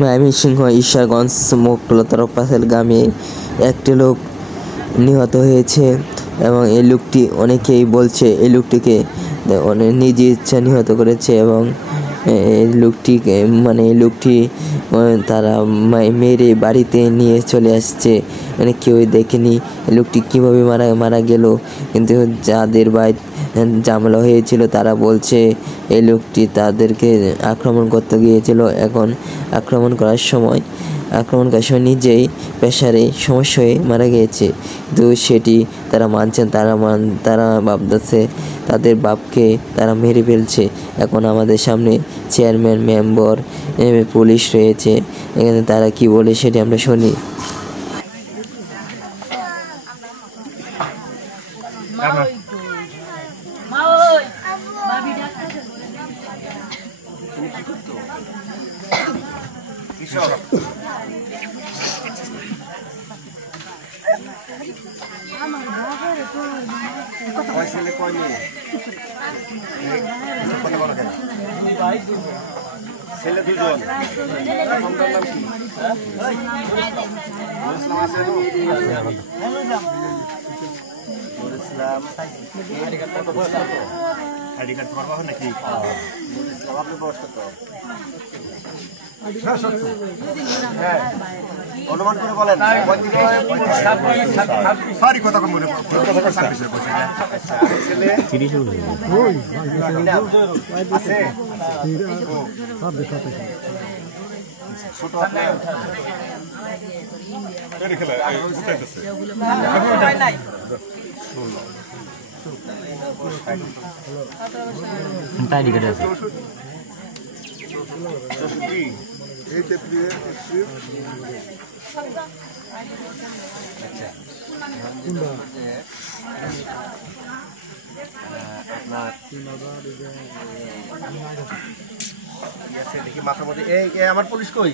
ময়মনসিংহ ঈশ্বরগঞ্জ মোকলতর পাশেলগামী একটি লোক নিহত হয়েছে এবং এই লোকটি অনেকেই বলছে এই লোকটিকে নিজে ইচ্ছা নিহত করেছে এবং এই লোকটি তারা মেরে বাড়িতে নিয়ে চলে আসছে, মানে কেউই দেখেনি লোকটি কীভাবে মারা গেল। কিন্তু যাদের বাড়ি ঝামেলা হয়েছিল তারা বলছে এই লোকটি তাদেরকে আক্রমণ করতে গিয়েছিল, এখন আক্রমণ করার সময় নিজেই প্রেসারে সমস্যা হয়ে মারা গিয়েছে। কিন্তু সেটি তারা মানছেন, তারা ভাবতেছে তাদের বাপকে তারা মেরে ফেলছে। এখন আমাদের সামনে চেয়ারম্যান, মেম্বার, পুলিশ রয়েছে, এখানে তারা কি বলে সেটি আমরা শুনি। ছেলে দুজন আইডি কার্ড করবো নাকি? আপনি বয়স কত? অনুমান করে বলেন। সরি কথা কম মনে ছোট আইডি কার্ড আছে দেখি মাথার মধ্যে এই আমার পুলিশ কই?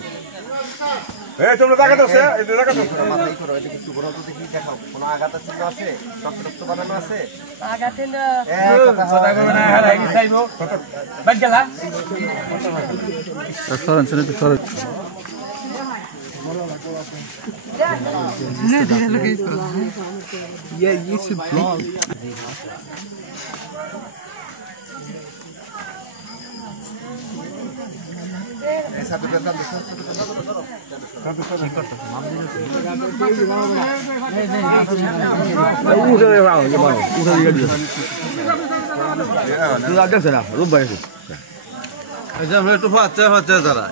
তোমরা জায়গা দাও, মাথায় করো, এদিকে একটু ঘোরাও তো দেখি, দেখাও কোনো আঘাত চিহ্ন আছে, রক্ত বানানো আছে? একটু ফাঁচা ফাঁচা তারা